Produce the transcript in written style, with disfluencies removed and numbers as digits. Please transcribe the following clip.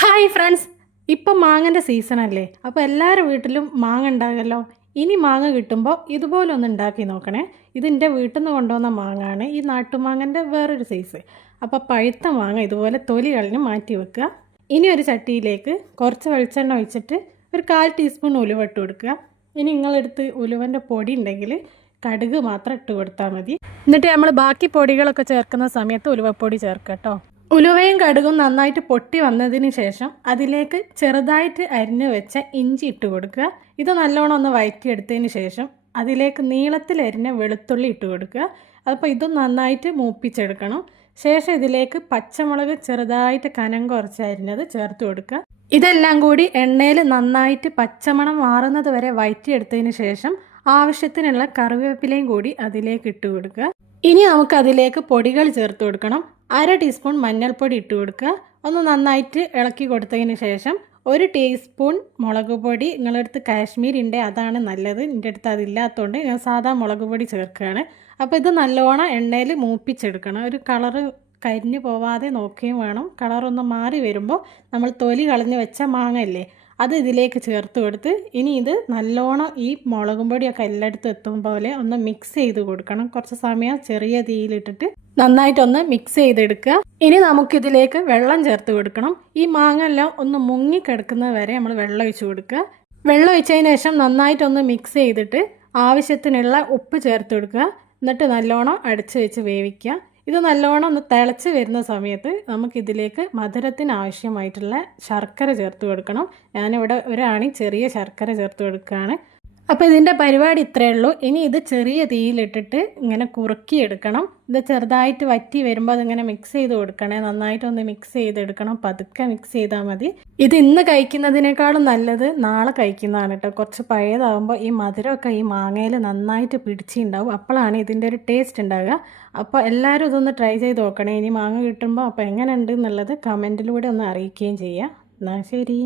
Hi friends, ഇപ്പം മാങ്ങൻ്റെ സീസണല്ലേ. അപ്പോൾ എല്ലാവരുടെ വീട്ടിലും മാങ്ങ ഉണ്ടാകുമല്ലോ. ഇനി മാങ്ങ കിട്ടുമ്പോൾ ഇതുപോലെ ഒന്ന് ഉണ്ടാക്കി നോക്കണേ. ഇതിൻ്റെ വീട്ടിൽ നിന്ന് കൊണ്ടുവന്ന മാങ്ങയാണ്, ഈ നാട്ടുമാങ്ങൻ്റെ വേറൊരു സൈസ്. അപ്പോൾ പഴുത്ത മാങ്ങ ഇതുപോലെ തൊലി കളഞ്ഞ് മാറ്റി വെക്കുക. ഇനി ഒരു ചട്ടിയിലേക്ക് കുറച്ച് വെളിച്ചെണ്ണ ഒഴിച്ചിട്ട് ഒരു 1/4 ടീസ്പൂൺ ഉലുവ ഇട്ട് കൊടുക്കുക. ഇനി നിങ്ങളെടുത്ത് ഉലുവൻ്റെ പൊടി ഉണ്ടെങ്കിൽ കടുക് മാത്രം ഇട്ട് കൊടുത്താൽ മതി. എന്നിട്ട് നമ്മൾ ബാക്കി പൊടികളൊക്കെ ചേർക്കുന്ന സമയത്ത് ഉലുവപ്പൊടി ചേർക്കുക കേട്ടോ. ഉലുവയും കടുകും നന്നായിട്ട് പൊട്ടി വന്നതിന് ശേഷം അതിലേക്ക് ചെറുതായിട്ട് അരിഞ്ഞു വെച്ച ഇഞ്ചി ഇട്ട് കൊടുക്കുക. ഇത് നല്ലോണം ഒന്ന് വഴറ്റിയെടുത്തതിന് ശേഷം അതിലേക്ക് നീളത്തിൽ അരിഞ്ഞ വെളുത്തുള്ളി ഇട്ട് കൊടുക്കുക. അപ്പോൾ ഇതും നന്നായിട്ട് മൂപ്പിച്ചെടുക്കണം. ശേഷം ഇതിലേക്ക് പച്ചമുളക് ചെറുതായിട്ട് കനം കുറച്ച് അരിഞ്ഞത് ചേർത്ത് കൊടുക്കുക. ഇതെല്ലാം കൂടി എണ്ണയിൽ നന്നായിട്ട് പച്ചമണം മാറുന്നത് വരെ വഴറ്റിയെടുത്തതിന് ശേഷം ആവശ്യത്തിനുള്ള കറിവേപ്പിലയും കൂടി അതിലേക്ക് ഇട്ട് കൊടുക്കുക. ഇനി നമുക്ക് അതിലേക്ക് പൊടികൾ ചേർത്ത് കൊടുക്കണം. 1/2 ടീസ്പൂൺ മഞ്ഞൾപ്പൊടി ഇട്ട് കൊടുക്കുക. ഒന്ന് നന്നായിട്ട് ഇളക്കി കൊടുത്തതിന് ശേഷം 1 ടീസ്പൂൺ മുളക് പൊടി. നിങ്ങളുടെ അടുത്ത് കാശ്മീരി ഉണ്ട്, അതാണ് നല്ലത്. എൻ്റെ അടുത്ത് അതില്ലാത്തതുകൊണ്ട് ഞാൻ സാധാ മുളക് പൊടി ചേർക്കുകയാണ്. അപ്പോൾ ഇത് നല്ലോണം എണ്ണയിൽ മൂപ്പിച്ചെടുക്കണം. ഒരു കളറ് കരിഞ്ഞു പോവാതെ നോക്കുകയും വേണം. കളറൊന്ന് മാറി വരുമ്പോൾ നമ്മൾ തൊലി കളഞ്ഞ് വെച്ച മാങ്ങ അത് ഇതിലേക്ക് ചേർത്ത് കൊടുത്ത് ഇനി ഇത് നല്ലോണം ഈ മുളകും പൊടിയൊക്കെ എല്ലായിടത്തും എത്തും പോലെ ഒന്ന് മിക്സ് ചെയ്ത് കൊടുക്കണം. കുറച്ച് സമയം ചെറിയ തീയിലിട്ടിട്ട് നന്നായിട്ടൊന്ന് മിക്സ് ചെയ്തെടുക്കുക. ഇനി നമുക്കിതിലേക്ക് വെള്ളം ചേർത്ത് കൊടുക്കണം. ഈ മാങ്ങ എല്ലാം ഒന്ന് മുങ്ങിക്കിടക്കുന്നത് വരെ നമ്മൾ വെള്ളം ഒഴിച്ച് കൊടുക്കുക. വെള്ളം ഒഴിച്ചതിന് ശേഷം നന്നായിട്ടൊന്ന് മിക്സ് ചെയ്തിട്ട് ആവശ്യത്തിനുള്ള ഉപ്പ് ചേർത്ത് കൊടുക്കുക. എന്നിട്ട് നല്ലോണം അടച്ച് വെച്ച് വേവിക്കുക. ഇത് നല്ലോണം ഒന്ന് തിളച്ച് വരുന്ന സമയത്ത് നമുക്കിതിലേക്ക് മധുരത്തിന് ആവശ്യമായിട്ടുള്ള ശർക്കര ചേർത്ത് കൊടുക്കണം. ഞാനിവിടെ ഒരാണി ചെറിയ ശർക്കര ചേർത്ത് കൊടുക്കുകയാണ്. അപ്പോൾ ഇതിൻ്റെ പരിപാടി ഇത്രയേ ഉള്ളൂ. ഇനി ഇത് ചെറിയ തീയിലിട്ടിട്ട് ഇങ്ങനെ കുറുക്കിയെടുക്കണം. ഇത് ചെറുതായിട്ട് വറ്റി വരുമ്പോൾ അതിങ്ങനെ മിക്സ് ചെയ്ത് കൊടുക്കണേ. നന്നായിട്ടൊന്ന് മിക്സ് ചെയ്തെടുക്കണം. പതുക്കെ മിക്സ് ചെയ്താൽ മതി. ഇത് ഇന്ന് കഴിക്കുന്നതിനേക്കാളും നല്ലത് നാളെ കഴിക്കുന്നതാണ് കേട്ടോ. കുറച്ച് പഴയതാകുമ്പോൾ ഈ മധുരമൊക്കെ ഈ മാങ്ങയിൽ നന്നായിട്ട് പിടിച്ചിട്ടുണ്ടാവും. അപ്പോഴാണ് ഇതിൻ്റെ ഒരു ടേസ്റ്റ് ഉണ്ടാകുക. അപ്പോൾ എല്ലാവരും ഇതൊന്ന് ട്രൈ ചെയ്ത് നോക്കണേ. ഇനി മാങ്ങ കിട്ടുമ്പോൾ അപ്പോൾ എങ്ങനെ ഉണ്ട് എന്നുള്ളത് കമൻറ്റിലൂടെ ഒന്ന് അറിയിക്കുകയും ചെയ്യാം. എന്നാൽ ശരി.